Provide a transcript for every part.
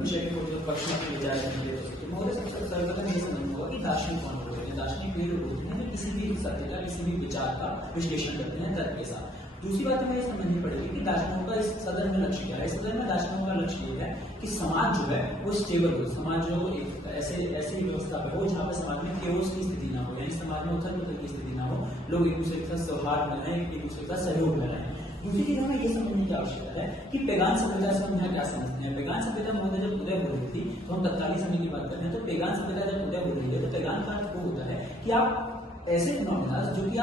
विषय को जो पक्ष में ले जा रहे हैं तो महोदय सबसे सर्वप्रथम ये समझना होगा कि दार्शनिक कौन होते हैं। दार्शनिक वे लोग होते हैं किसी भी सत्य का, किसी भी विचार का विश्लेषण करते हैं तर्क के साथ। दूसरी बात हमें ये समझनी पड़ेगी कि दार्शनिकों का इस सदर में लक्ष्य क्या है। इस सदर में दार्शनिकों का लक्ष्य ये है कि समाज जो है वो स्टेबल हो, समाज जो एक ऐसी व्यवस्था पे हो जहाँ पे समाज में केओस की स्थिति ना हो, यानी समाज में उथल पुथल की स्थिति ना हो, लोग एक दूसरे के साथ सौहार्द में रहें, एक दूसरे के साथ सहयोग में रहें। दूसरी चीज हमें ये समझने की आवश्यकता है कि पैगान सभ्यता से हम यहाँ क्या समझते हैं। पैगान सभ्यता महोदय जब उदय हो रही थी तो हम तत्कालीन समय की बात कर रहे हैं, तो पैगान सभ्यता जब उदय हो रही है तो पैगान का अर्थ वो होता है कि आप ऐसे फिनोमेना जो कि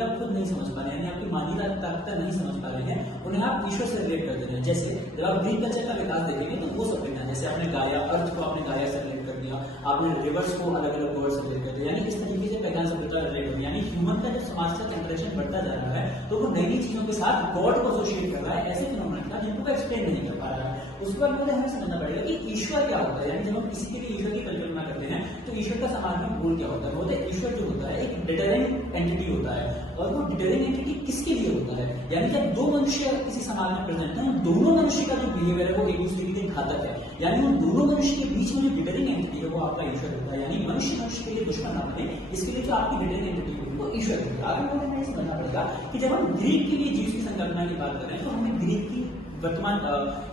आप खुद नहीं समझ पा रहे हैं, आपकी मानवीय ताकत नहीं समझ पा रहे हैं, उन्हें आप ईश्वर से रिलेट कर दे रहे हैं। जैसे जब आप ग्रीक कल्चर का विकास देखेंगे तो वो सभ्यता, जैसे आपने गाया, अर्थ को आपने गाया से रिलेट कर दिया, आपने रिवर्स को अलग अलग वर्ड से रिलेट कर दिया, यानी इस तरीके से पैगान सभ्यता रिलेट हो, यानी ह्यूमन का जब समाज का टेम्परेचर बढ़ता जा रहा है तो वो नई नई चीजों के साथ गॉड को एसोसिएट कर रहा है, ऐसे फिनोमेना का जिनको एक्सप्लेन नहीं कर पा रहा है। उसके बाद मुझे हमें समझना पड़ेगा कि ईश्वर क्या होता है। यानी जब हम किसी के लिए ईश्वर की परिकल्पना करते हैं तो ईश्वर का समाज में गोल क्या होता है। बोलते ईश्वर जो होता है एक डिटरिंग एंटिटी होता है, और वो डिटरिंग एंटिटी किसके लिए होता है, यानी जब दो मनुष्य किसी समाज में प्रेजेंट है, उन दोनों मनुष्य का जो बिहेवियर है वो एक दूसरे के लिए घातक है, यानी उन दोनों मनुष्य के बीच में जो डिटरिंग एंटिटी है वो आपका ईश्वर होता है। यानी मनुष्य मनुष्य के लिए दुश्मन ना बने, इसके लिए जो आपकी डिटरिंग एंटिटी होगी वो ईश्वर होगी। आगे हमें समझना पड़ेगा कि जब हम ग्रीक के लिए जीव की संकल्पना की बात करें तो हमें ग्रीक की वर्तमान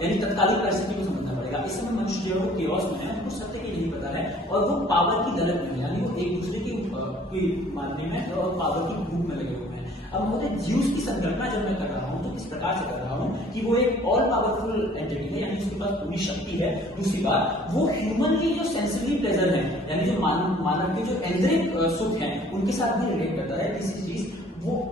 यानी तत्कालीन परिस्थिति को समझना पड़ेगा। इस समय मनुष्य जो है केओस में है, उनको सत्य के नहीं पता है और वो पावर की ललक में है, यानी वो एक दूसरे की मानने में और पावर की भूख में लगे हुए हैं। अब मुझे ज्यूस की संकल्पना जब मैं कर रहा हूँ तो किस प्रकार से कर रहा हूँ कि वो एक ऑल पावरफुल एंटिटी है, यानी उसके पास पूरी शक्ति है। दूसरी बात, वो ह्यूमन की जो सेंसरी प्लेजर है, यानी जो मानव के जो इंद्रिय सुख है उनके साथ भी रिलेट करता है। तीसरी चीज, वो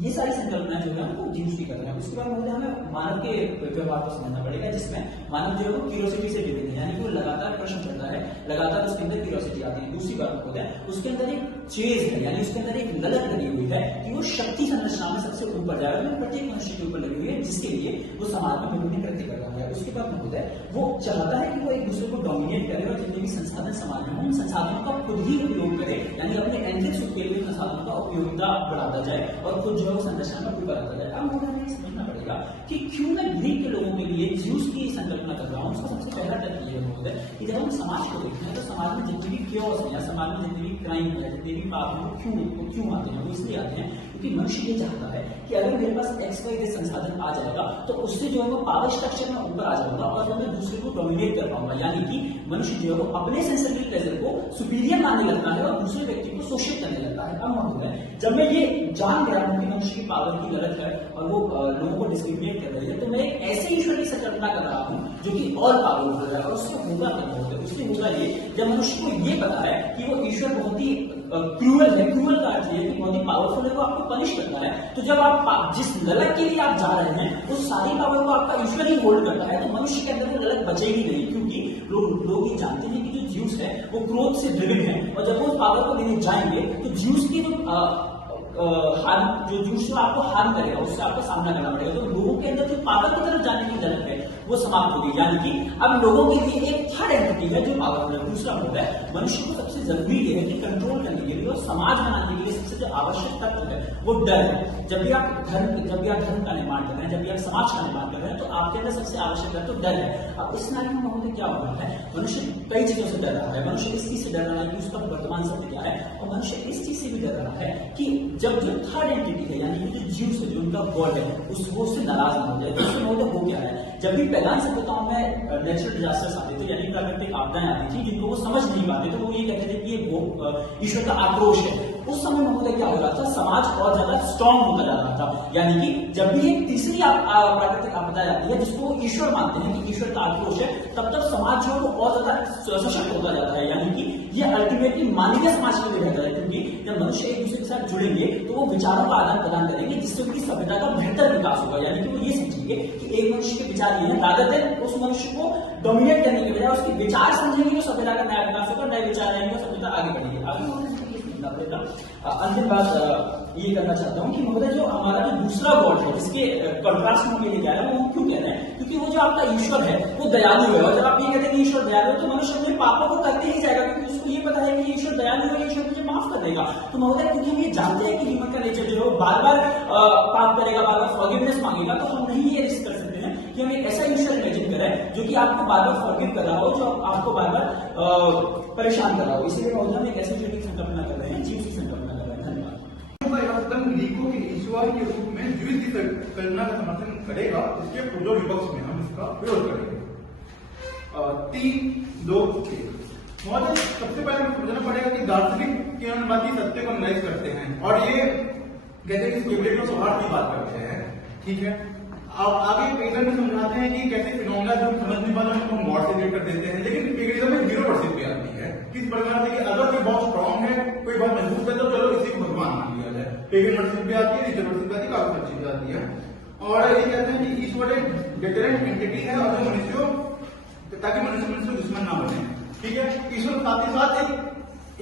ये सारी संकल्पनाएं जो है वो जीव की कर रहे हैं। उसके बाद मुझे हमें मानव के व्यवहार को समझना पड़ेगा, जिसमें मानव जो है वो क्यूरियोसिटी से ड्रिवन है, यानी कि वो लगातार प्रश्न करता है, लगातार उसके अंदर क्यूरियोसिटी आती है। दूसरी बात होता है उसके अंदर एक चेज है, यानी उसके अंदर एक ललक लगी हुई है कि वो शक्ति संरचना में सबसे ऊपर जाए, वो प्रत्येक मनुष्य के ऊपर लगी हुई है, जिसके लिए वो समाज में विभिन्न कृत्य कर रहा है। उसके बाद होता है वो चाहता है कि वो एक दूसरे को डोमिनेट करे और जितने भी संसाधन समाज में उन संसाधनों का खुद ही उपयोग करे, यानी अपने एंट्रिक सुख के लिए संसाधनों का उपयोगिता बढ़ाता जाए और खुद जो है वो संरचना में ऊपर आता जाए। अब हमें समझना पड़ेगा कि क्यों मैं ग्रीक के लोगों के लिए ज्यूस की संकल्पना कर रहा हूँ। उसका सबसे पहला तर्क ये है कि जब हम समाज को देखते हैं तो समाज में जितनी भी क्योस है या समाज में जितनी भी क्राइम है, जितने भी पाप है, वो क्यों आते हैं, वो इसलिए आते हैं क्योंकि मनुष्य ये चाहता है कि अगर मेरे पास XYZ संसाधन आ जाएगा तो उससे जो है वो पावर स्ट्रक्चर में ऊपर आ जाऊंगा और मैं दूसरे को डोमिनेट कर पाऊंगा, यानी कि मनुष्य जो है वो अपने सेंसरी प्लेजर को सुपीरियर मानने लगता है और दूसरे व्यक्ति को शोषित करने लगता है। अब होता है जब मैं ये जान गया हूं कि मनुष्य की पावर की ललक है और वो लोगों को डिस्क्रिमिनेट कर रही है, तो मैं एक ऐसे ईश्वर की संकल्पना कर रहा हूं जो कि और पावरफुल है। और उससे होगा क्या होता है, उससे होगा ये, जब मनुष्य को ये पता है कि वो ईश्वर बहुत ही क्रूअल है, क्रूअल का अर्थ ये है कि बहुत ही पावरफुल है, वो आपको पनिश करता है, तो जब आप जिस ललक के लिए आप जा रहे हैं उस सारी पावर को आपका ईश्वर ही होल्ड करता है, तो मनुष्य के अंदर वो ललक बचेगी नहीं, क्योंकि लोग ये जानते हैं कि जो ज्यूस है वो क्रोध से ड्रिवन है और जब वो उस पावर को लेने जाएंगे तो ज्यूस की जो ज्यूस आपको हार्म करेगा उससे आपको सामना करना पड़ेगा। तो लोगों के अंदर जो पावर की तरफ जाने की ललक है वो समाप्त होगी, यानी कि अब लोगों के लिए एक थर्ड एंटिटी है जो पावरफुल है। दूसरा होता है मनुष्य को सबसे जरूरी है कि कंट्रोल करने के लिए और समाज बनाने के लिए सबसे जो आवश्यक तत्व है वो डर है। जब भी आप धर्म का निर्माण कर रहे हैं, जब भी आप समाज का निर्माण कर रहे हैं, तो आपके अंदर सबसे आवश्यक तत्व डर है। अब इस नारी में बहुत क्या हो रहा है, मनुष्य कई चीजों से डर रहा है। मनुष्य इस चीज से डर रहा है कि उसका वर्तमान सत्य क्या है, और मनुष्य इस चीज से भी डर रहा है कि जब जो थर्ड एंटिटी है यानी कि जो जीव से जो उनका गॉड है उससे नाराज ना हो जाए। उससे मतलब वो क्या है, जब भी पैगान सभ्यताओं में नेचुरल डिजास्टर्स आते थे, यानी प्राकृतिक आपदाएं आती थी जिनको वो समझ नहीं पाते, तो वो ये कहते थे कि ये वो ईश्वर का आक्रोश है। उस समय में क्या हो रहा था, समाज और ज्यादा स्ट्रॉन्ग होता जा रहा था, यानी कि जब भी एक तीसरी प्राकृतिक आपदा आती है जिसको वो ईश्वर मानते हैं कि ईश्वर का आक्रोश है, तब तक समाज जो है वो और ज्यादा सशक्त होता जाता है, यानी कि ये अल्टीमेटली मानवीय समाज के लिए रहता है, क्योंकि जब मनुष्य एक दूसरे के साथ जुड़ेंगे तो वो विचारों का आदान प्रदान करेंगे जिससे उनकी सभ्यता का बेहतर विकास होगा। यानी कि वो ये समझेंगे कि एक मनुष्य के विचार ये है, रादर देन उस मनुष्य को डोमिनेट करने के बजाय उसके विचार समझेंगे तो सभ्यता का नया विकास होगा, नए विचार आएंगे तो सभ्यता आगे बढ़ेगी। अंतिम बात ये करना चाहता हूँ कि महोदय जो हमारा जो दूसरा गॉड है जिसके कंट्रास्ट में ये कह रहा है, वो क्यों कह रहे हैं, क्योंकि वो जो आपका ईश्वर है वो दयालु है, और जब आप ये कहते हैं कि ईश्वर दयालु है तो मनुष्य अपने पापों को करते ही जाएगा, क्योंकि उसको ये पता है कि ईश्वर दयालु है, ईश्वर मुझे माफ कर देगा। तो महोदय क्योंकि हम ये जानते हैं कि ह्यूमन का नेचर जो है बार बार पाप करेगा, बार बार फॉरगिवनेस मांगेगा, तो हम नहीं ये रिस्क कर सकते हैं कि हम एक ऐसा ईश्वर इमेजिन करें जो कि आपको बार बार फॉरगिव कर रहा हो, जो आपको बार बार परेशान कर रहा हो। इसीलिए बौद्ध धर्म एक ऐसी जैविक संकल्पना कर रहे हैं, जीव की संकल्पना कर रहे हैं। धन्यवाद। ग्रीकों के ईश्वर के रूप में जीव की कल्पना का समर्थन करेगा, इसके पूर्व विपक्ष में हम इसका विरोध करेंगे। 3, 2, 1। महोदय, सबसे पहले हमें समझना पड़ेगा कि दार्शनिक किरणवादी सत्य को एनालाइज करते हैं और ये कहते हैं कि स्टेबिलिटी और सौहार्द की बात करते हैं, ठीक है। अब आगे पेगन में समझाते हैं कि कैसे फिनोमेना जो समझ नहीं पाते हैं हम गॉड से रिलेट कर देते हैं, लेकिन पेगनिज्म में जीरो वर्शिप भी आती है। किस प्रकार से कि अगर कोई बहुत स्ट्रांग है, कोई बहुत मजबूत है, तो चलो इसी को भगवान मान लिया जाए। पेगन वर्शिप भी आती है, नेचर वर्शिप भी आती है, काफी अच्छी भी आती है। और ये कहते हैं कि ईश्वर एक डिटरेंट एंटिटी है और जो मनुष्यों ताकि मनुष्य दुश्मन ना बने, ठीक है। ईश्वर साथ ही साथ एक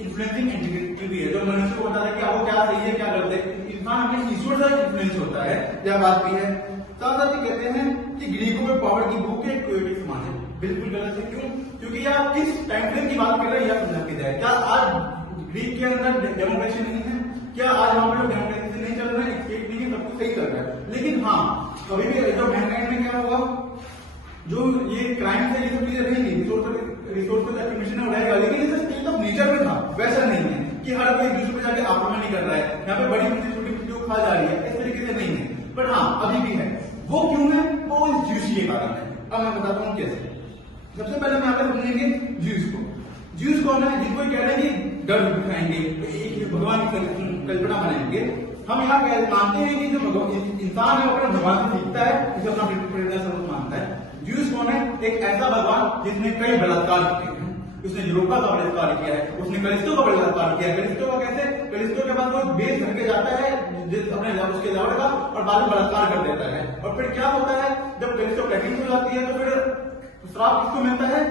इन्फ्लुएंसिंग एंटिटी भी है जो मनुष्य को बताता है कि आपको क्या सही है क्या गलत है। इंसान अपने ईश्वर से इन्फ्लुएंस होता है, यह बात भी है। साथ साथ ये कहते हैं कि ग्रीकों में पावर की बुक एक क्योएटिक समाज है, बिल्कुल गलत है। क्यों? क्योंकि आप किस टाइम फ्रेम की बात कर रहे हैं यह समझ के जाए। क्या आज ग्रीक के अंदर डेमोक्रेसी नहीं है? क्या आज वहां पर डेमोक्रेसी से नहीं चल रहा है, स्टेट नहीं है, सब कुछ सही चल रहा है। लेकिन हाँ, कभी भी जो मैनकाइंड में क्या होगा, जो ये क्राइम से ये सब चीजें रहेंगी, रिसोर्स एक्टिविशन रहेगा, लेकिन इसे स्टेट ऑफ नेचर में था, वैसा नहीं है कि हर कोई दूसरे पे जाके आक्रमण नहीं कर रहा है, यहाँ पे बड़ी छोटी छोटी खा जा रही है, इस तरीके से नहीं है। पर हाँ, अभी भी है। वो क्यों है? वो इस ज्यूस के कारण है। अब मैं बताता हूँ कैसे। सबसे पहले मैं यहाँ पे समझेंगे ज्यूस को। ज्यूस कौन है? जिनको कह रहे हैं कि डर दिखाएंगे, एक भगवान की कल्पना बनाएंगे। हम यहाँ मानते हैं कि जो इंसान है वो अपने भगवान से सीखता है, इसे अपना प्रेरणा स्वरूप मानता है। ज्यूस कौन है? एक ऐसा भगवान जिसने कई बलात्कार किए हैं। उसने यूरोपा का बलात्कार किया है, उसने कलिस्टो का बलात्कार किया है। कलिस्टो का कैसे? कलिस्टो के बाद वो बेच धर के जाता है अपने उसके जावड़ का और बाद में बलात्कार कर देता है। और फिर क्या होता है, जब कलिस्टो प्रेग्नेंट हो जाती है तो फिर श्राप किसको मिलता है?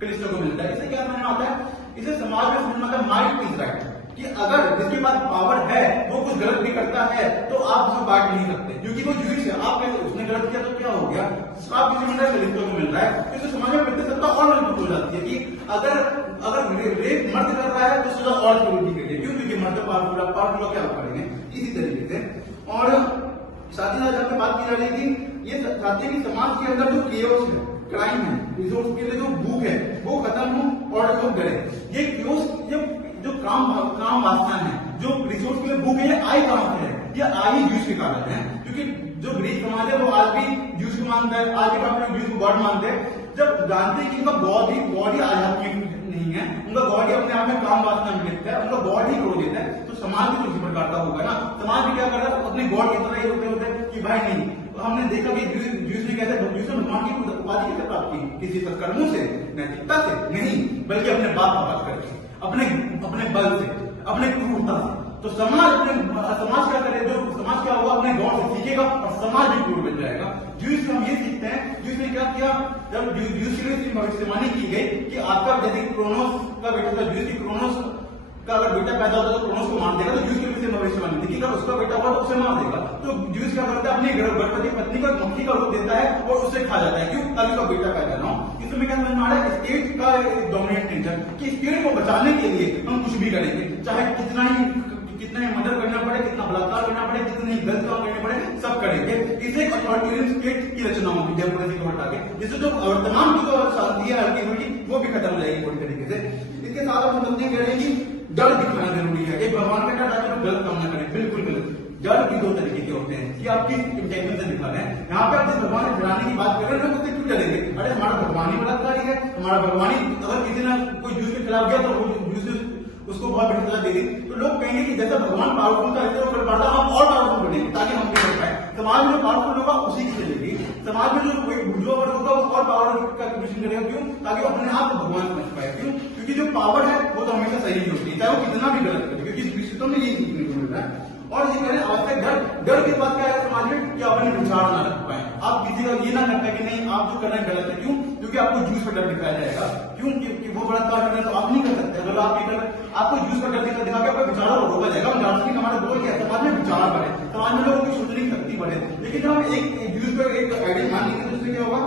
कलिस्टो को मिलता है। इसे क्या समझ में आता है? इसे समाज में समझ में आता है माइट इज राइट, कि अगर जिसके पास पावर है वो कुछ गलत भी करता है तो आप उसको बांट नहीं सकते, क्योंकि वो ज्यूस है। आप कैसे? उसने गलत किया तो क्या हो गया? श्राप किसी मिल रहा है, कलिस्टो को मिल रहा है। तो इसे समाज में प्रतिशतता और मजबूत हो जाती है कि अगर रेप मर्द कर रहा है तो सजा और थोड़ी करिए। क्यों? क्योंकि मर्द पावरफुल क्या करेंगे इसी तरीके से। और साथ ही साथ बात की जा रही है कि ये चाहते हैं कि समाज के अंदर जो केओस है, क्राइम है, रिसोर्स के लिए जो भूख है वो खत्म हो और लोग डरे। ये केओस जो काम वासना है, जो रिसोर्स के लिए भूख है, ये आई कहां से है? ये आई ज्यूस के कारण है। क्योंकि जो ग्रीक समाज है वो आज भी ज्यूस को मानता है, आज भी काफी ज्यूस को गॉड मानते हैं। जब जानते हैं कि इनका गॉड ही आध्यात्मिक नहीं है, उनका गॉड ही अपने आप में काम वासना में लिखता है, उनका गॉड ही क्रोध देता है, तो समाज भी उसी प्रकार का होगा ना। समाज भी क्या कर रहा है? अपने गॉड की तरह ही होते हैं कि भाई नहीं। हमने देखा कि ज्यूस ने कैसे भगवान की उपाधि कैसे प्राप्त की? किसी सत्कर्मों से, नैतिकता से नहीं, बल्कि अपने बाप का बात करके, अपने बल से, अपने क्रूरता से। तो समाज क्या करे? जो समाज क्या होगा? अपने गॉड से सीखेगा और समाज भी क्रूर बन जाएगा। ज्यूस से हम ये सीखते हैं, ज्यूस ने क्या किया? जब ज्यूस के लिए भविष्यवाणी की गई कि आपका यदि क्रोनोस का बेटा था, ज्यूस की क्रोनोस का अगर बेटा पैदा होता तो क्रोनोस को मार देगा, तो ज्यूस के लिए भविष्यवाणी थी कि अगर उसका बेटा हुआ तो उसे मार देगा। तो ज्यूस क्या करता है? अपनी गर्भवती पत्नी को मक्खी का रूप देता है और उससे खा जाता है। क्यों? ताकि उसका बेटा पैदा ना हो। इसमें क्या समझ में आ रहा है? स्टेट का डोमिनेंट नेचर, कि स्टेट को बचाने के लिए हम कुछ भी करेंगे, चाहे कितना ही मदद करना पड़े, कितना बलात्कार करना पड़े, कितने ही गलत काम करने पड़े, सब करेंगे। इसे एक अथॉरिटेरियन स्टेट की रचना होगी डेमोक्रेसी को हटा के, जिससे जो वर्तमान की जो शांति है हल्की हुई वो भी खत्म हो जाएगी पूरी तरीके से। इसके साथ हम समझते हैं कह रहे हैं कि डर दिखाना जरूरी है। एक भगवान का डर ताकि गलत काम ना करें, बिल्कुल गलत। डर भी दो तरीके के होते हैं कि आप किस इंटेंशन से दिखा रहे हैं। यहाँ पे आप जिस भगवान को डराने की बात कर रहे हैं उससे क्यों डरेंगे? अरे हमारा भगवान ही बलात्कारी है, हमारा भगवान ही अगर किसी ने कोई जूस के खिलाफ गया तो वो जूस उसको बहुत बड़ी सजा दे दी, तो लोग कहेंगे कि जैसा भगवान पावरफुल था ऐसे वो कर पाता, हम और पावरफुल बनेंगे ताकि हम भी कर पाए। समाज में जो पावरफुल होगा उसी की चलेगी। समाज में जो कोई बुजुआ वर्ग होगा वो और पावर का एक्विजिशन करेगा। क्यों? ताकि वो अपने आप को भगवान समझ पाए। क्यों? क्योंकि जो पावर है वो तो हमेशा सही नहीं होती, चाहे वो कितना भी गलत करे, क्योंकि इस विषय में यही सीखने को मिल रहा है। और ये करें आवश्यक डर की बात क्या है समाज में कि अपने विचार ना रख पाए। आप किसी का ये ना करते कि नहीं आप जो कर रहे हैं गलत है। क्यों? क्योंकि आपको जूस पर डर दिखाया जाएगा। क्यों? कि वो बलात्कार कर रहे हैं तो आप नहीं कर सकते। अगर आप ये कर आपको जूस पर डर दिखा के आपका विचारों को रोका जाएगा। दार्शनिक हमारा गोल क्या है? समाज में विचार बढ़े, समाज में लोगों की सोचने की शक्ति बढ़े। लेकिन जब हम एक जूस पर एक आइडिया मान लेंगे तो उससे क्या होगा?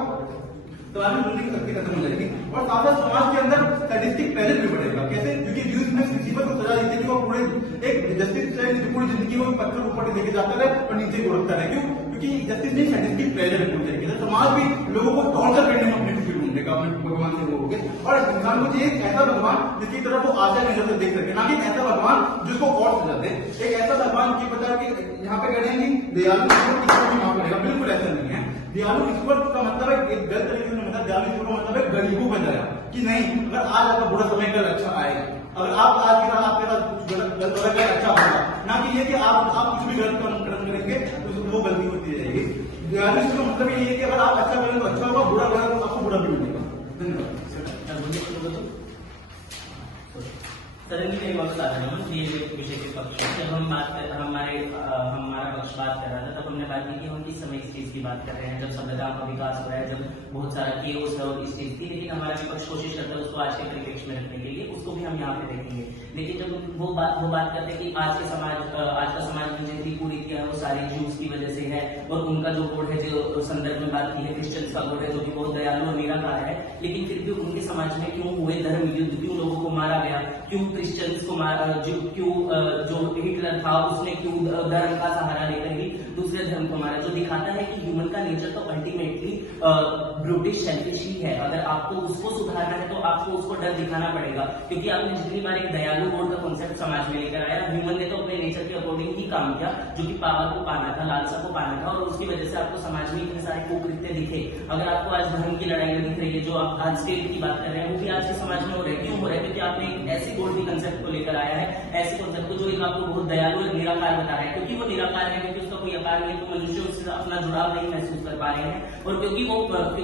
समाज में सोचने की शक्ति खत्म हो जाएगी। और साथ साथ समाज के अंदर सैडिस्टिक प्रेशर भी बढ़ेगा। कैसे? क्योंकि जूस में किसी को सजा देते कि वो पूरे एक जस्टिस पूरी जिंदगी को पत्थर ऊपर लेके जाता रहे और नीचे गुड़कता रहे। क्यों? क्योंकि जस्टिस नहीं, सैडिस्टिक प्रेशर है पूरी तरीके से। समाज भी लोगों को टॉर्चर करने में अपनी खुशी और इंसान को चाहिए एक ऐसा भगवान जिसकी तरफ वो आशा नजर से देख सके, ना कि ऐसा भगवान जिसको और सजा दे। एक ऐसा भगवान की पता है कि यहाँ पे कह रहे हैं कि दयालु ईश्वर किसी को भी माफ करेगा, बिल्कुल ऐसा नहीं है। दयालु ईश्वर का मतलब है एक गलत तरीके से मतलब दयालु ईश्वर का मतलब है गरीबों पर दया, कि नहीं अगर आज आपका बुरा समय कल अच्छा आएगा, अगर आप आज के साथ आपके साथ कुछ गलत हो रहा है अच्छा होगा, ना कि ये कि आप कुछ भी गलत कर्म करेंगे तो वो गलती होती जाएगी। दयालु ईश्वर का मतलब यही है कि अगर आप अच्छा करेंगे तो अच्छा होगा, बुरा करेंगे तो आपको बुरा भी मिलेगा। धन्यवाद। सडनली मेरी बात बता रहा हूँ ये विषय के पक्ष में। जब हम बात कर हमारा पक्ष बात कर रहा था तब हमने बात की कि हम किस समय इस चीज की बात कर रहे हैं, जब सभ्यता का विकास हो रहा है, जब बहुत सारा केओस है और इस चीज की। लेकिन हमारा विपक्ष कोशिश करता है उसको आज के परिप्रेक्ष्य में रखने के लिए, उसको भी हम यहाँ पे देखेंगे। लेकिन जब वो बात करते हैं कि आज का समाज में जितनी कुरीतियां है वो सारी ज्यूज की वजह से है, और उनका जो कोड है जो संदर्भ में बात की है क्रिश्चियंस का कोड है जो कि बहुत दयालु और निराकार है, लेकिन फिर भी उनके समाज में क्यों हुए धर्म युद्ध, क्यों लोगों को मारा गया, क्यों क्रिश्चियंस को मारा, जो हिटलर था उसने क्यों धर्म का सहारा लेकर ही दूसरे धर्म को मारा, जो दिखाता है कि ह्यूमन का नेचर तो अल्टीमेटली ब्रूटिश सेल्फिश ही है। अगर आपको उसको सुधारना है तो आपको उसको डर दिखाना पड़ेगा, क्योंकि आपने जितनी बार एक दयालु गॉड का कॉन्सेप्ट समाज में लेकर आया, ह्यूमन ने तो अपने नेचर के अकॉर्डिंग ही काम किया, जो कि पावर को पाना था, लालसा को पाना था, और उसकी वजह से आपको समाज में इतने सारे कुकृत्य दिखे। अगर आपको आज धर्म की लड़ाई दिख रही है, जो आप आज स्टेट की बात कर रहे हैं, वो भी आज के समाज में हो रहे हैं। क्यों हो रहा है? क्योंकि आपने एक ऐसी गॉड की कंसेप्ट को लेकर आया है, ऐसे कॉन्सेप्ट को जो एक आपको बहुत दयालु और निराकार बता रहा है। क्योंकि वो निराकार है, क्योंकि उसका कोई आकार नहीं है, तो मनुष्य उससे अपना जुड़ाव नहीं महसूस कर पा रहे हैं। और क्योंकि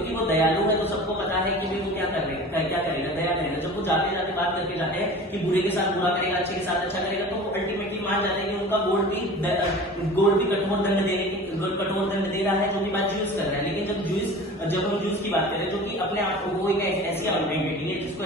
वो दयालु है तो सबको पता है कि वो क्या करेगा, दया करेगा। जब वो जाते जाते बात करके जाते हैं कि बुरे के साथ बुरा करेगा, अच्छे के साथ अच्छा करेगा, तो वो अल्टीमेटली मान जाते हैं कि उनका गॉड भी कठोर दंड दे रहा है, जो कि बात ज्यूज कर रहा है। लेकिन जब हम ज्यूज की बात करें, जो कि अपने आप को वो एक ऐसी आइडेंटिटी है जिसको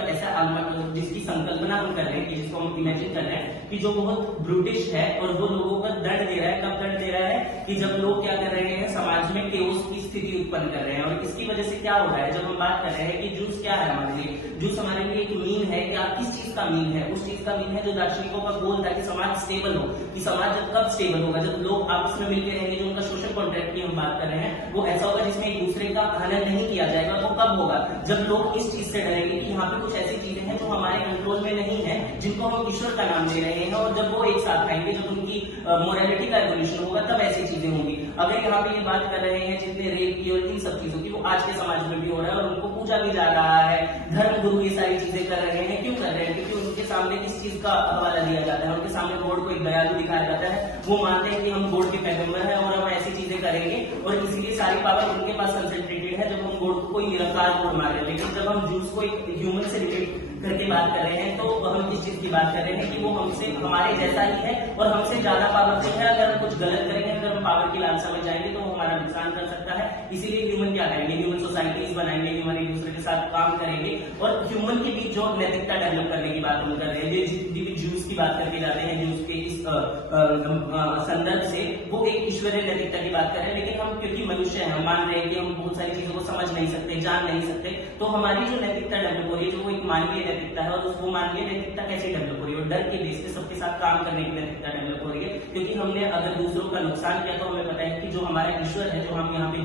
जिसकी संकल्पना हम कर रहे हैं, कि जिसको हम इमेजिन कर रहे हैं कि जो बहुत ब्रूटिश है, और वो लोगों पर दंड दे रहा है। कब दंड दे रहा है? कि जब लोग क्या कर रहे हैं, समाज में केओस की स्थिति उत्पन्न कर रहे हैं। और इसकी वजह से क्या हो रहा है? जब हम बात कर रहे हैं कि जूस क्या है हमारे लिए, जूस हमारे लिए एक मीन है कि आप किस चीज का मीन है, उस चीज का मीन है जो दार्शनिकों का गोल था कि समाज स्टेबल हो। कि समाज जब कब स्टेबल होगा? जब लोग आपस में मिलकर रहेंगे, जो उनका सोशल कॉन्ट्रैक्ट की हम बात कर रहे हैं, वो ऐसा होगा जिसमें एक दूसरे का हनन नहीं किया जाएगा। वो कब होगा? जब लोग इस चीज से डरेंगे कि यहाँ पे कुछ ऐसी चीजें हैं जो हमारे कंट्रोल में नहीं है, जिनको हम ईश्वर का नाम दे रहे हैं, और जब वो एक साथ आएंगे, जब उनकी मोरालिटी का एवोल्यूशन होगा, तब ऐसी चीजें होंगी। अगर यहाँ पे ये बात कर रहे हैं जितने रेप की और इन सब चीजों की, वो आज के समाज में भी हो रहा है, और उनको पूजा भी जा रहा है, धर्म गुरु ये सारी चीजें कर रहे हैं। क्यों कर रहे हैं? क्योंकि उनके सामने किस चीज का हवाला दिया जाता है, उनके सामने गॉड को एक दयालु दिखाया जाता है। वो मानते हैं कि हम गॉड के पैगंबर हैं और हम ऐसी चीजें करेंगे, और इसीलिए सारी पावर उनके पास कंसंट्रेटेड है। जब हम गॉड को कोई निराकार गॉड मान रहे हैं, लेकिन जब हम जूस को एक ह्यूमन से रिलेट करके बात कर रहे हैं, तो हम किस चीज की बात कर रहे हैं? कि वो हमसे हमारे जैसा ही है, और हमसे ज्यादा पावरफुल है। अगर हम कुछ गलत करेंगे, अगर हम पावर की लालसा में जाएंगे, तो वो हमारा नुकसान कर सकता है। इसीलिए ह्यूमन क्या करेंगे? ह्यूमन सोसाइटीज बनाएंगे, ह्यूमन एक दूसरे के साथ काम करेंगे, और ह्यूमन के बीच जो नैतिकता डेवलप करने की बात हम कर रहे हैं, जूस की बात करके जाते हैं, जूस के इस संदर्भ से वो एक ईश्वरीय नैतिकता की बात कर रहे हैं। लेकिन हम क्योंकि मनुष्य हैं, हम मान रहे हैं कि हम बहुत सारी चीजों को समझ नहीं सकते, जान नहीं सकते, तो हमारी जो नैतिकता डेवलप हो रही है, जो वो एक मानवीय नैतिकता है, और उसको मानवीय नैतिकता कैसे डेवलप हो रही है? और डर के बेस पे सबके साथ काम करने की नैतिकता डेवलप हो रही है। क्योंकि हमने अगर दूसरों का नुकसान किया, तो हमें पता है कि जो हमारा ईश्वर है, जो हम यहाँ पे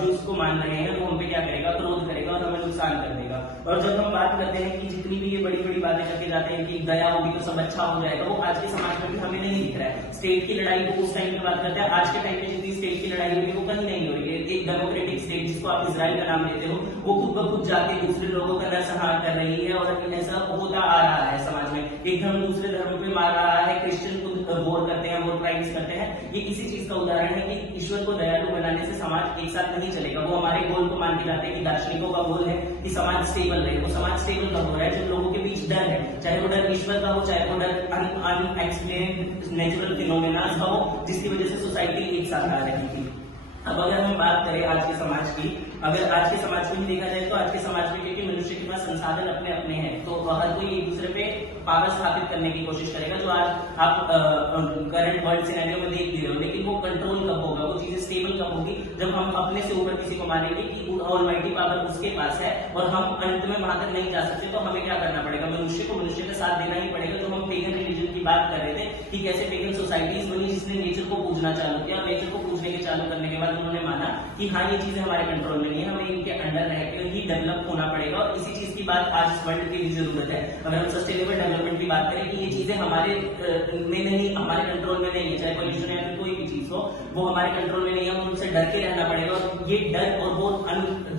जूस को मान रहे हैं, वो हम पे क्या करेगा? क्रोध करेगा और हमें नुकसान कर देगा। और जब हम बात करते हैं कि जितनी भी ये बड़ी बड़ी बातें करके जाते हैं कि दया होगी तो सब अच्छा हो जाएगा, वो आज के समाज में भी हमें नहीं दिख रहा है। स्टेट की लड़ाई को उस टाइम पे बात करते हैं, आज के टाइम पे जितनी स्टेट की लड़ाई होगी वो कहीं नहीं हो रही है। एक डेमोक्रेटिक स्टेट जिसको आप इजराइल का नाम देते हो, वो खुद ब खुद जाके दूसरे लोगों का नरसंहार कर रही है, और ऐसा होता आ रहा है समाज में। एक धर्म दूसरे धर्म पे मार रहा है, क्रिश्चियन खुद वोट करते हैं, वोट क्राइम्स करते हैं। ये इसी चीज का उदाहरण है कि ईश्वर को दयालु बनाने से समाज एक साथ नहीं चलेगा। वो हमारे गोल को मान के जाते हैं कि दार्शनिकों का गोल है कि समाज स्टेबल रहे। वो समाज स्टेबल कब हो रहा है? जब लोगों के बीच डर है, चाहे वो डर ईश्वर का हो, चाहे वो डर अनएक्सप्लेन्ड नेचुरल फिनोमेना का हो, जिसकी वजह से सोसाइटी एक साथ आ रही थी। अब अगर हम बात करें आज के समाज की, अगर आज के समाज को भी देखा जाए, तो आज के समाज में क्योंकि मनुष्य के पास संसाधन अपने अपने हैं, तो हर कोई एक दूसरे पे पावर स्थापित करने की कोशिश करेगा, जो आज आप करंट वर्ल्ड सिनेरियो में देख भी रहे हो। लेकिन वो कंट्रोल कब होगा? वो चीजें स्टेबल कब होगी? जब हम अपने से ऊपर किसी को मानेंगे कि ऑलमाइटी पावर उसके पास है, और हम अंत में वहां तक नहीं जा सकते, तो हमें क्या करना पड़ेगा? मनुष्य को मनुष्य का साथ देना ही पड़ेगा। जो हम पेगन रिलीजन की की बात कर रहे थे कि कैसे पेगन सोसाइटीज बनी जिसने नेचर को पूजना चालू किया, और नेचर को पूजने के चालू करने के बाद उन्होंने माना कि हाँ ये चीजें हमारे कंट्रोल में नहीं है, हमें इनके अंडर रहकर ही डेवलप होना पड़ेगा। और इसी चीज की बात आज इस वर्ल्ड की भी जरूरत है। अगर हम सस्टेनेबल डेवलपमेंट की बात करें कि ये चीजें हमारे में नहीं, हमारे कंट्रोल में नहीं है, चाहे पॉल्यूशन या फिर कोई भी चीज हो वो हमारे कंट्रोल में नहीं है, हमें उनसे डर के रहना पड़ेगा। और ये डर और वो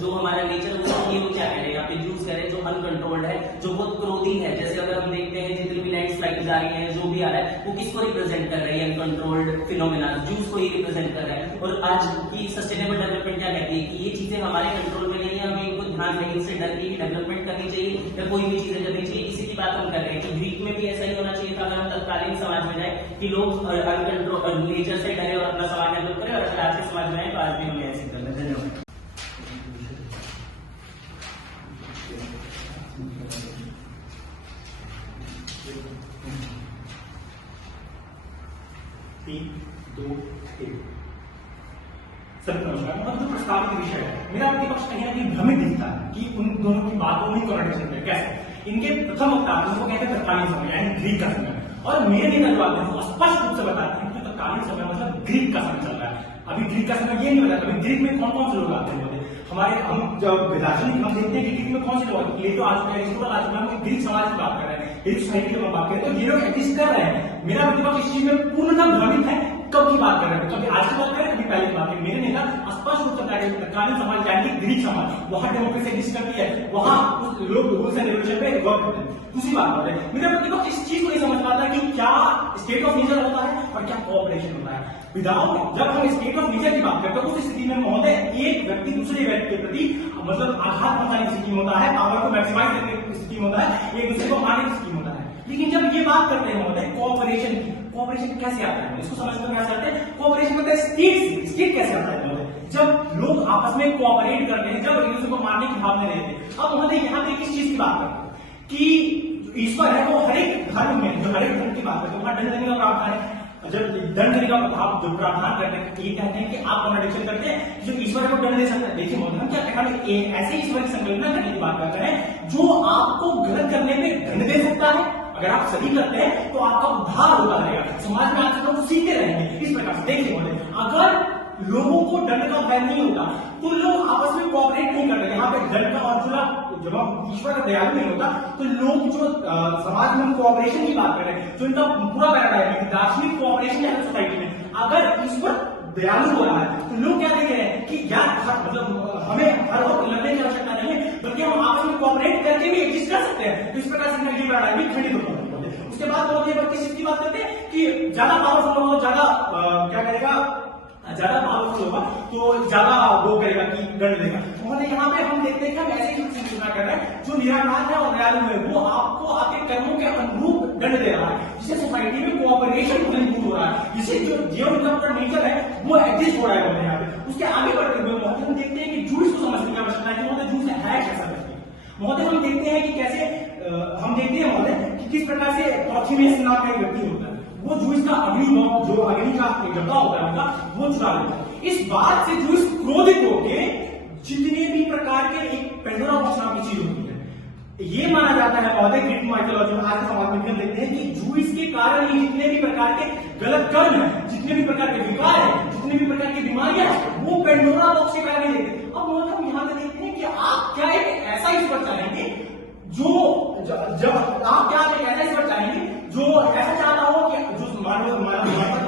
जो हमारा नेचर वो क्या कह रहे हैं यहाँ पे यूज करें, जो अनकंट्रोल्ड है, जो बहुत क्रोधी है। जैसे अगर हम देखते हैं जितनी भी नाइट फ्लाइट जा रही है, जो भी आ रहा है वो किसको रिप्रेजेंट कर रही है, अनकंट्रोल्ड फिनोमेना, जूस को ही रिप्रेजेंट कर रहा है। और आज की सस्टेनेबल डेवलपमेंट क्या कहती है कि ये चीजें हमारे कंट्रोल में नहीं है, हमें इनको ध्यान में इनसे डर के डेवलपमेंट करनी चाहिए या कोई भी चीजें करनी चाहिए। इसी की बात हम कर रहे हैं कि ग्रीक में भी ऐसा ही होना चाहिए था। अगर हम तत्कालीन समाज में जाए कि लोग अनकंट्रोल नेचर से डरे और अपना समाज डेवलप करें, और अगर आज के समाज में आए तो आज भी हमें ऐसे करना। धन्यवाद। सभी नमस्कार। मतलब जो प्रस्तावित विषय है, मेरा प्रतिपक्ष कहीं ना कहीं भ्रमित दिखता है कि उन दोनों की बातों में कॉन्ट्रडिक्शन है। कैसे? इनके प्रथम वक्ता जिसको कहते हैं तत्कालीन समय यानी ग्रीक का समय, और मेरे नेता जो आते हैं वो स्पष्ट रूप से बताते हैं कि तत्कालीन समय मतलब ग्रीक का समय चल रहा है। अभी ग्रीक का समय ये नहीं बताता अभी ग्रीक में कौन कौन से लोग आते हैं। हमारे हम जब दार्शनिक हम देखते हैं कि ग्रीक में कौन से लोग आते हैं, प्लेटो आ चुका है, एरिस्टोटल आ चुका है, हम ग्रीक समाज की बात कर रहे हैं, ग्रीक सोसाइटी की बात कर रहे हैं, तो ये लोग एग्जिस्ट कर रहे हैं। मेरा प्रतिपक्ष इस चीज में पूर्णतः भ्रमित है। कब की बात कर रहे हैं? कभी आज की बात कर रहे हैं, कभी पहले की बात कर रहे हैं। मेरे नेता स्पष्ट रूप से तत्कालीन समाज यानी ग्रीक समाज, वहां डेमोक्रेसी एग्जिस्ट करती है, वहां लोग रूल्स एंड रेगुलेशन पे वर्क करते हैं। दूसरी बात होता है मेरा प्रतिपक्ष इस चीज को नहीं समझ पाता कि क्या स्टेट ऑफ नेचर होता है और क्या कोऑपरेशन होता है। विदाउट जब हम स्टेट ऑफ नेचर की बात करते हैं उस स्थिति में महोदय एक व्यक्ति दूसरे व्यक्ति के प्रति मतलब आघात पहुंचाने की स्कीम होता है, पावर को मैक्सिमाइज करने की स्कीम होता है, एक दूसरे को मारने की स्कीम होता है। लेकिन जब ये बात करते हैं महोदय कोऑपरेशन की, कोऑपरेशन कैसे आता है इसको समझ में कैसे आते हैं? कोऑपरेशन मतलब स्टेट कैसे आता है महोदय? जब लोग आपस में कोऑपरेट करते हैं, जब एक दूसरे को मारने की भावना रहते हैं। अब महोदय यहाँ पे किस चीज की बात करते हैं कि ईश्वर है वो हर एक धर्म में, जो हर एक धर्म की बात करते हैं वहां दंड देने का प्रावधान है। जब दंड देने का भाव जो प्रावधान करते हैं ये कहते हैं कि आप कॉन्ट्रडिक्शन करते हैं, जो ईश्वर को दंड दे सकता है। देखिए महोदय हम क्या कहते हैं, ऐसे ईश्वर की संकल्पना करने की बात करते हैं जो आपको गलत करने पे दंड दे सकता है। अगर आप सही करते हैं तो आपका उद्धार होता रहेगा, समाज में आपसे लोग सीखते रहेंगे। इस प्रकार से देखिए महोदय, अगर लोगों को दंड का भय नहीं होता तो लोग आपस में कोऑपरेट नहीं करते। यहाँ पे दंड का और जब ईश्वर का दयालु नहीं होता तो लोग जो समाज में हम कोऑपरेशन की बात कर रहे हैं, जो इनका पूरा पैराडाइम है दार्शनिक कोऑपरेशन है सोसाइटी में, अगर ईश्वर दयालु हो रहा है तो लोग क्या देख रहे हैं कि यार मतलब हमें हर वक्त लड़ने की आवश्यकता नहीं है, बल्कि हम आपस में कोऑपरेट करके भी एग्जिस्ट कर सकते हैं। तो इस प्रकार से ये पैराडाइम भी खंडित होता है। उसके बाद वो ये किस चीज की बात करते हैं कि ज्यादा पावरफुल होगा, ज्यादा क्या करेगा, ज्यादा पावरफुल होगा तो ज्यादा वो करेगा कि दंड देगा। तो यहाँ पे हम देखते हैं कि हम ऐसे ही सूचना कर रहे हैं जो निराकार है और दयालु है, वो आपको आपके कर्मों के अनुरूप दंड दे रहा है, जिससे सोसाइटी में कोऑपरेशन मजबूत हो रहा है, जिससे जो जीवन का नेचर है वो एग्जिस्ट हो रहा है यहाँ पे। उसके आगे बढ़ते हुए महोदय हम देखते हैं कि जूस को समझने की आवश्यकता है कि महोदय जूस है कैसा करके। महोदय हम देखते हैं कि कैसे हम देखते हैं महोदय कि किस प्रकार से पॉर्थिमियस नाम का एक व्यक्ति होता है, वो जूस का अग्नि बॉम्ब जो अग्नि का डब्बा होता है उनका वो चुरा लेता है। इस बात से जूस क्रोधित होके जितने भी प्रकार के एक पेंडोरा बॉक्स नाम की चीज होती है, ये माना जाता है महोदय ग्रीक माइथोलॉजी में, आज के समाज में हम देखते हैं कि जूस के कारण ही जितने भी प्रकार के गलत कर्म है, जितने भी प्रकार के विकार है, जितने भी प्रकार की बीमारियां है, वो पेंडोरा बॉक्स के कारण ही देखते हैं। अब हम यहाँ पे देखते हैं कि आप क्या एक ऐसा ईश्वर चाहेंगे जो जब आप क्या एक ऐसा ईश्वर चाहेंगे जो ऐसा चाहता हो कि जो मानव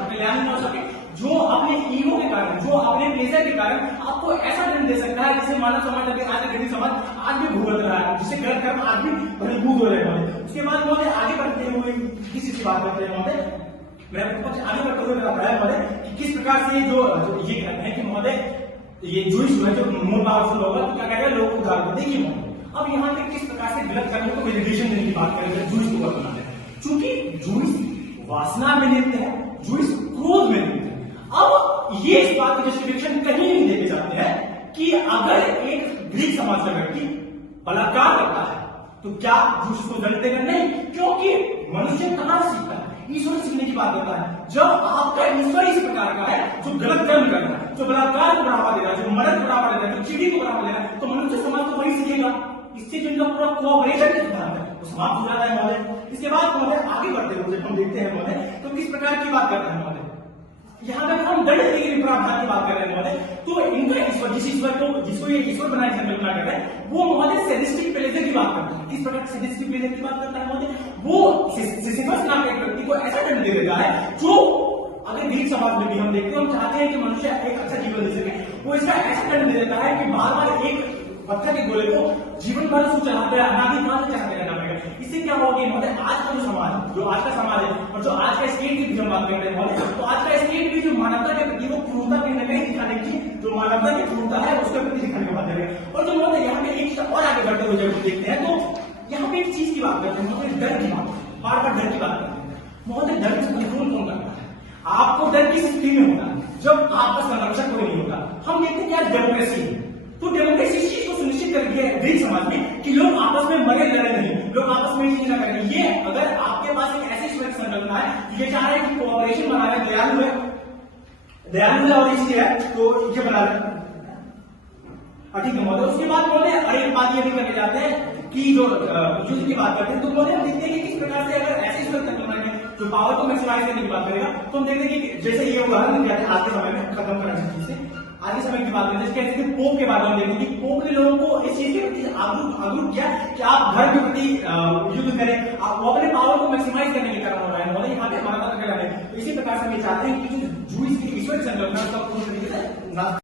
कल्याण न हो सके, जो अपने ईगो के कारण, जो अपने प्लेजर के कारण आपको ऐसा दंड दे सकता है जिसे मानव समाज आज गरीब समाज आज भी भुगत रहा है, जिससे गलत कर्म आज भी मजबूत हो रहे हैं। उसके बाद महोदय आगे बढ़ते हुए किसी से बात करते हैं महोदय, मेरा प्रतिपक्ष आगे बढ़ते हुए बताया महोदय कि किस प्रकार से जो ये कहते हैं कि महोदय ये जूस जो है जो मोर पावरफुल होगा तो क्या कहेगा लोगों को उधार को। देखिए महोदय अब यहाँ पे किस प्रकार से गलत कर्म को वेलिडेशन देने की बात करें जूस को बनाते हैं, चूंकि जूस वासना में लेते हैं, जूस क्रोध में लेते हैं। अब ये इस बात की जस्टिफिकेशन कहीं नहीं देके जाते हैं कि अगर एक ग्रीक समाज का व्यक्ति बलात्कार करता है तो क्या जूस को दंड देगा? नहीं, क्योंकि मनुष्य कहां से सीखता है, ईश्वर सीखने की बात करता है। जब आपका ईश्वर इस प्रकार का है जो गलत कर्म कर रहा है, जो बलात्कार को बढ़ावा दे रहा है, जो मर्द को बढ़ावा दे रहा है, जो चीड़ी को बढ़ावा दे रहा है, तो मनुष्य समाज तो वही सीखेगा। इससे जिनका पूरा कोऑपरेशन है समाप्त हो जाता है महोदय। इसके बाद महोदय आगे बढ़ते हुए जब हम देखते हैं महोदय तो किस प्रकार की बात करते हैं महोदय, यहाँ पे हम दंड नीति के प्रावधान की बात कर रहे हैं महोदय। तो इनका ईश्वर, जिस ईश्वर को, जिसको ये ईश्वर बनाने की संकल्पना कर रहे हैं, वो महोदय सैडिस्टिक प्लेजर की बात करते हैं। किस प्रकार सैडिस्टिक प्लेजर की बात करता है महोदय, वो सिसिफस नाम के एक व्यक्ति को ऐसा दंड दे देता है जो अगर ग्रीक समाज में भी हम देखते हैं, हम चाहते हैं कि मनुष्य एक अच्छा जीवन जी सके, वो इसका ऐसा दंड दे देता है कि बार बार एक पत्थर के गोले को जीवन भर उसको चलाते हैं, अनादिकाल से चलाते रहना पड़ेगा। इससे क्या होगा महोदय, आज का जो समाज, जो आज का समाज है और जो आज का स्टेट की भी हम बात कर रहे हैं महोदय, तो आज का स्टेट भी जो मानवता के प्रति वो क्रूरता कहीं ना कहीं दिखाने की, जो मानवता की क्रूरता है उसके प्रति दिखाने की बात कर रहे हैं। और जो महोदय यहाँ पे एक और आगे बढ़ते हुए जब देखते हैं तो यहाँ पे एक चीज की बात करते हैं महोदय, डर की बात, बार बार डर की बात करते हैं महोदय। डर को कंट्रोल कौन करता है? आपको डर किस स्थिति में होता है? जब आपका संरक्षक कोई नहीं होता। हम देखते हैं क्या डेमोक्रेसी है, तो डेमोक्रेसी इस चीज को सुनिश्चित कर दिया है ग्रीक समाज में कि लोग आपस में मरे लड़े नहीं, लोग आपस में चीज ना करें। ये अगर आपके पास एक ऐसी संकल्पना है, ये चाह रहे हैं कि कोऑपरेशन बना रहे, दयालु है और इसलिए है तो ये बना रहे, ठीक है महोदय। उसके बाद महोदय एक बात ये भी करके जाते हैं कि जो युद्ध की बात करते हैं, तो महोदय हम देखते हैं कि किस प्रकार से अगर ऐसी संकल्पना है जो पावर को मैक्सिमाइज करने की बात करेगा, तो हम देखते हैं कि जैसे ये उदाहरण दिया आज के समय में खत्म करना चाहिए चीज से। आज के समय की बात करें जैसे पोप के बारे में देखते हैं कि पोप ने लोगों को इस चीज के प्रति आगरूक किया कि आप धर्म के प्रति युद्ध करें, आप वो अपने पावर को मैक्सिमाइज करने के कारण हो रहा है महोदय। यहाँ पे हमारा बात कर रहे हैं, तो इसी प्रकार से हम चाहते हैं कि जो जूइस की ईश्वर की संकल्पना उसका पूर्ण तरीके से